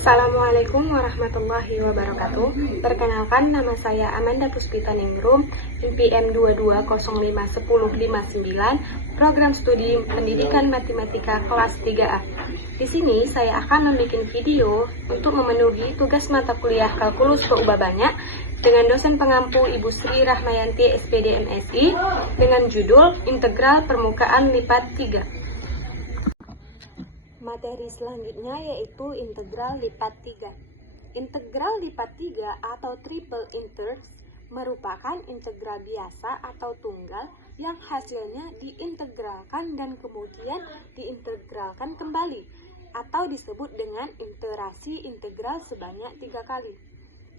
Assalamualaikum warahmatullahi wabarakatuh. Perkenalkan, nama saya Amanda Puspita Ningrum, NPM 22051059, Program Studi Pendidikan Matematika kelas 3A. Di sini saya akan membuat video untuk memenuhi tugas mata kuliah Kalkulus Perubahan Banyak dengan dosen pengampu Ibu Sri Rahmayanti SPD MSI dengan judul Integral Permukaan Lipat 3. Materi selanjutnya yaitu integral lipat 3. Integral lipat 3 atau triple integers merupakan integral biasa atau tunggal yang hasilnya diintegralkan dan kemudian diintegralkan kembali, atau disebut dengan iterasi integral sebanyak 3 kali.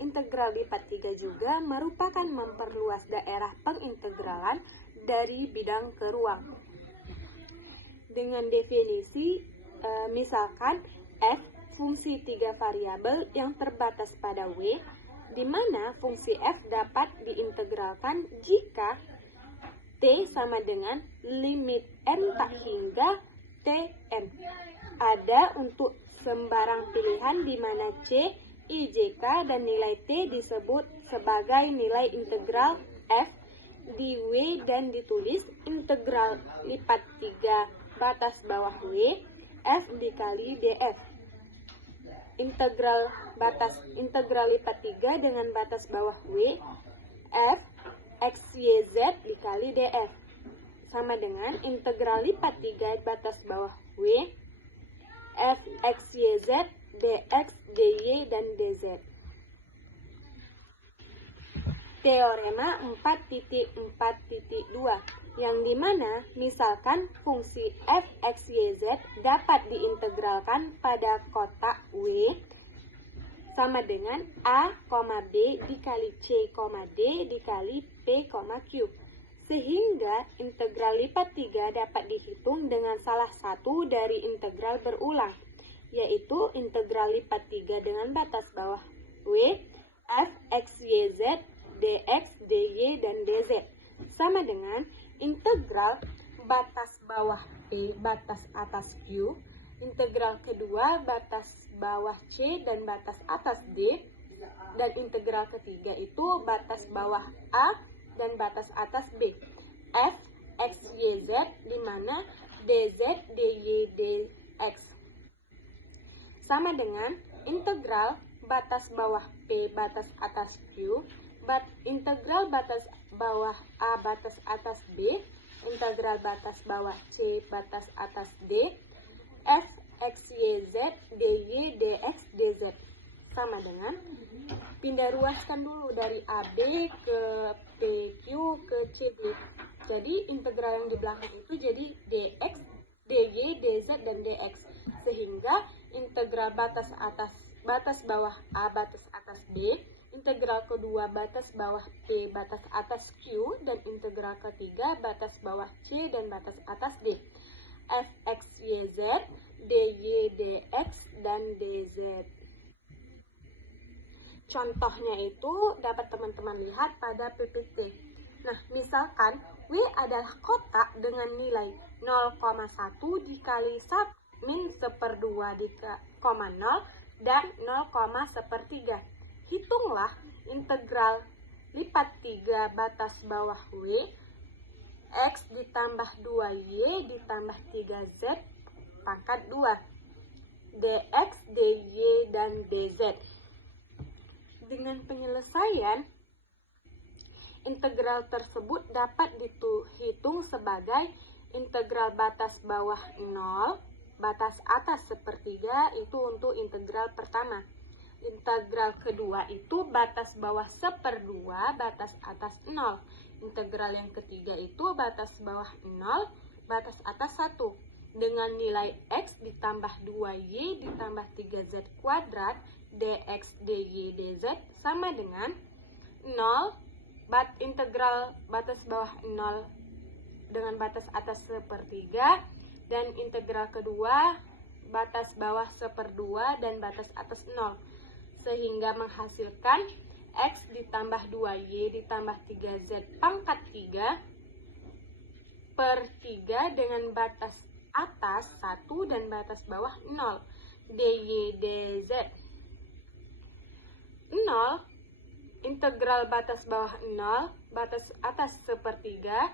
Integral lipat 3 juga merupakan memperluas daerah pengintegralan dari bidang ke ruang. Dengan definisi misalkan f fungsi 3 variabel yang terbatas pada w, di mana fungsi f dapat diintegralkan jika t sama dengan limit n tak hingga tn. Ada untuk sembarang pilihan di mana c, i, j, k dan nilai t disebut sebagai nilai integral f di w dan ditulis integral lipat 3 batas bawah w f dikali df. Integral lipat 3 dengan batas bawah w f x y z dikali df sama dengan integral lipat 3 batas bawah w f x y z dx dy dan dz. Teorema 4.4.2 yang dimana misalkan fungsi f, x, y, z dapat diintegralkan pada kotak W sama dengan a, b dikali c, d dikali p, q. Sehingga integral lipat 3 dapat dihitung dengan salah satu dari integral berulang, yaitu integral lipat 3 dengan batas bawah W f, x, y, z dx, dy, dan dz sama dengan integral batas bawah p batas atas q, integral kedua batas bawah c dan batas atas d, dan integral ketiga itu batas bawah a dan batas atas b, f, x, y, z di mana dz, dy, dx sama dengan integral batas bawah p batas atas q, integral batas bawah a batas atas b, integral batas bawah c batas atas d, f, x, y, z, dy, dx, dz sama dengan pindah ruaskan dulu dari AB ke PQ ke CD. Jadi integral yang di belakang itu jadi dx, dy, dz, dan dx, sehingga integral batas bawah a batas atas b, integral kedua batas bawah p batas atas q, dan integral ketiga batas bawah c dan batas atas d, f, x, y, z, dy, dx, dan dz. Contohnya itu dapat teman-teman lihat pada PPT. Nah, misalkan W adalah kotak dengan nilai 0,1 dikali 1 min 1/2 dan 0,1/3. Hitunglah integral lipat 3 batas bawah W x ditambah 2y ditambah 3z pangkat 2 dx, dy, dan dz. Dengan penyelesaian, integral tersebut dapat dihitung sebagai integral batas bawah 0, batas atas 1/3 itu untuk integral pertama. Integral kedua itu batas bawah 1/2, batas atas 0. Integral yang ketiga itu batas bawah 0, batas atas 1. Dengan nilai x ditambah 2y ditambah 3z kuadrat dx, dy, dz sama dengan 0, integral batas bawah 0 dengan batas atas 1/3, dan integral kedua batas bawah 1/2 dan batas atas 0. Sehingga menghasilkan x ditambah 2y ditambah 3z pangkat 3 per 3 dengan batas atas 1 dan batas bawah 0, dy, dz 0, integral batas bawah 0, batas atas sepertiga,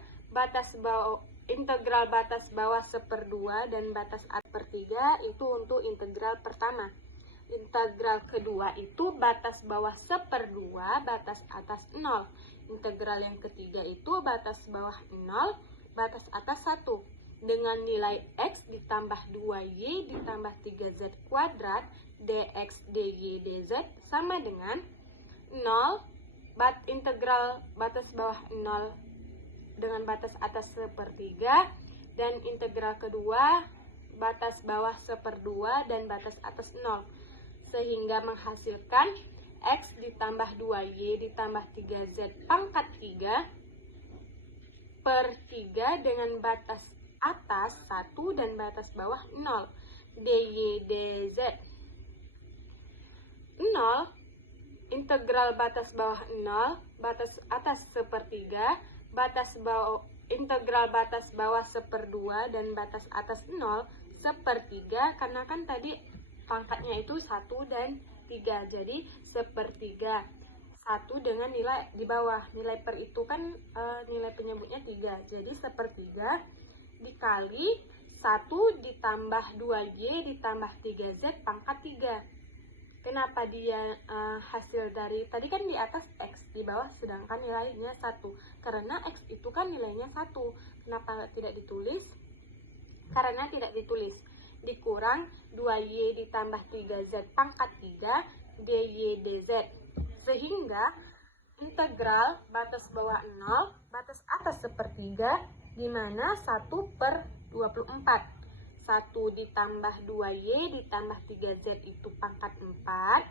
integral batas bawah 1/2 dan batas atas 1/3 itu untuk integral pertama. Integral kedua itu batas bawah 1/2, batas atas 0. Integral yang ketiga itu batas bawah 0, batas atas 1. Dengan nilai X ditambah 2Y ditambah 3Z kuadrat, dx, dy, dz sama dengan 0, integral batas bawah 0 dengan batas atas 1/3, dan integral kedua batas bawah 1/2 dan batas atas 0. Sehingga menghasilkan X ditambah 2Y ditambah 3Z pangkat 3 per 3 dengan batas atas 1 dan batas bawah 0, dy dz. 0, integral batas bawah 0, batas atas 1/3, integral batas bawah 1/2 dan batas atas 0 1/3, karena kan tadi pangkatnya itu 1 dan 3, jadi 1/3. 1 dengan nilai di bawah, nilai per itu kan nilai penyebutnya 3, jadi 1/3 dikali 1 ditambah 2Y ditambah 3Z pangkat 3. Kenapa dia hasil dari, tadi kan di atas X, di bawah sedangkan nilainya 1. Karena X itu kan nilainya 1. Kenapa tidak ditulis? Karena tidak ditulis. Dikurang 2Y ditambah 3Z pangkat 3 dy dz. Sehingga integral batas bawah 0, batas atas 1/3, di mana 1/24. 1 ditambah 2Y ditambah 3Z itu pangkat 4,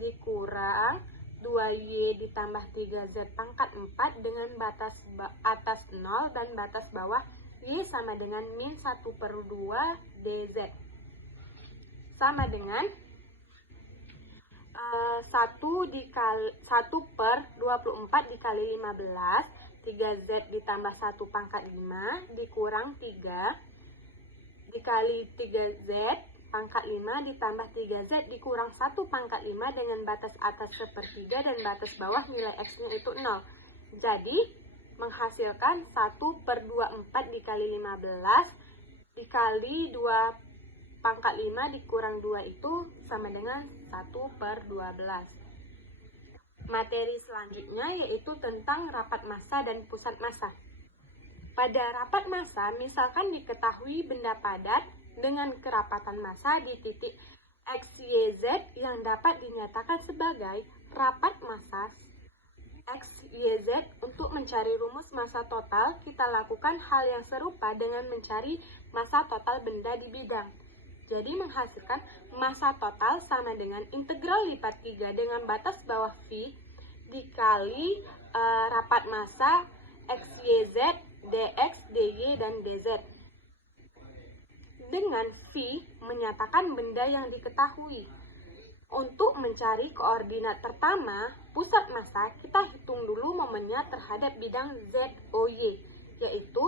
dikurang 2Y ditambah 3Z pangkat 4 dengan batas atas 0 dan batas bawah Y sama dengan min 1/2 dz. Sama dengan 1/24 dikali 15, 3Z ditambah 1 pangkat 5, dikurang 3, dikali 3Z pangkat 5 ditambah 3Z dikurang 1 pangkat 5 dengan batas atas 1/3 dan batas bawah nilai X-nya itu 0. Jadi, menghasilkan 1/24 dikali 15 dikali 2 pangkat 5 dikurang 2 itu sama dengan 1/12. Materi selanjutnya yaitu tentang rapat massa dan pusat massa. Pada rapat massa, misalkan diketahui benda padat dengan kerapatan massa di titik X, Y, Z yang dapat dinyatakan sebagai rapat massa X, Y, Z. Untuk mencari rumus massa total, kita lakukan hal yang serupa dengan mencari massa total benda di bidang. Jadi menghasilkan massa total sama dengan integral lipat 3 dengan batas bawah V dikali rapat massa X, Y, Z, dx, dy, dan dz. Dengan V menyatakan benda yang diketahui. Untuk mencari koordinat pertama, pusat massa, kita hitung dulu momennya terhadap bidang ZOY, yaitu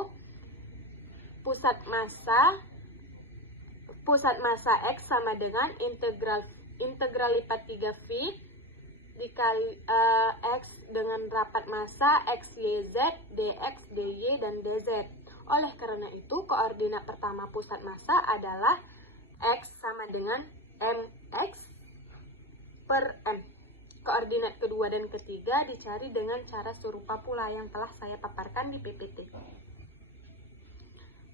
pusat massa X sama dengan integral lipat 3V dikali X dengan rapat massa X, Y, Z, dx, dy, dan dz. Oleh karena itu, koordinat pertama pusat massa adalah X sama dengan mx per m. Koordinat kedua dan ketiga dicari dengan cara serupa pula yang telah saya paparkan di PPT.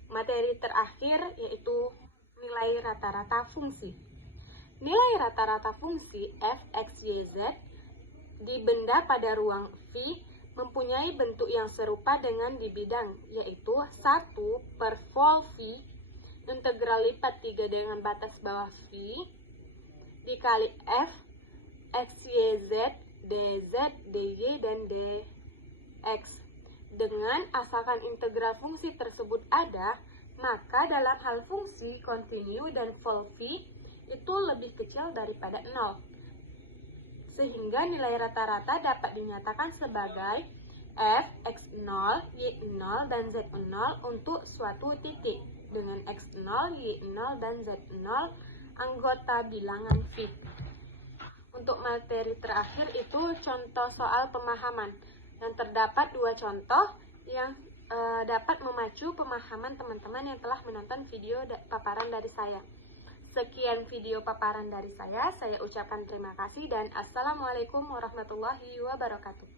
Materi terakhir yaitu nilai rata-rata fungsi. Nilai rata-rata fungsi f, x, y, z di benda pada ruang V mempunyai bentuk yang serupa dengan di bidang, yaitu 1 per vol V integral lipat 3 dengan batas bawah V dikali f, x, y, z, dz, dy, dan dx. Dengan asalkan integral fungsi tersebut ada, maka dalam hal fungsi kontinu dan vol V itu lebih kecil daripada 0. Sehingga nilai rata-rata dapat dinyatakan sebagai f, x0, y0, dan z0 untuk suatu titik dengan x0, y0, dan z0 anggota bilangan V. Untuk materi terakhir itu contoh soal pemahaman. Dan terdapat 2 contoh yang dapat memacu pemahaman teman-teman yang telah menonton video paparan dari saya. Sekian video paparan dari saya ucapkan terima kasih dan Assalamualaikum warahmatullahi wabarakatuh.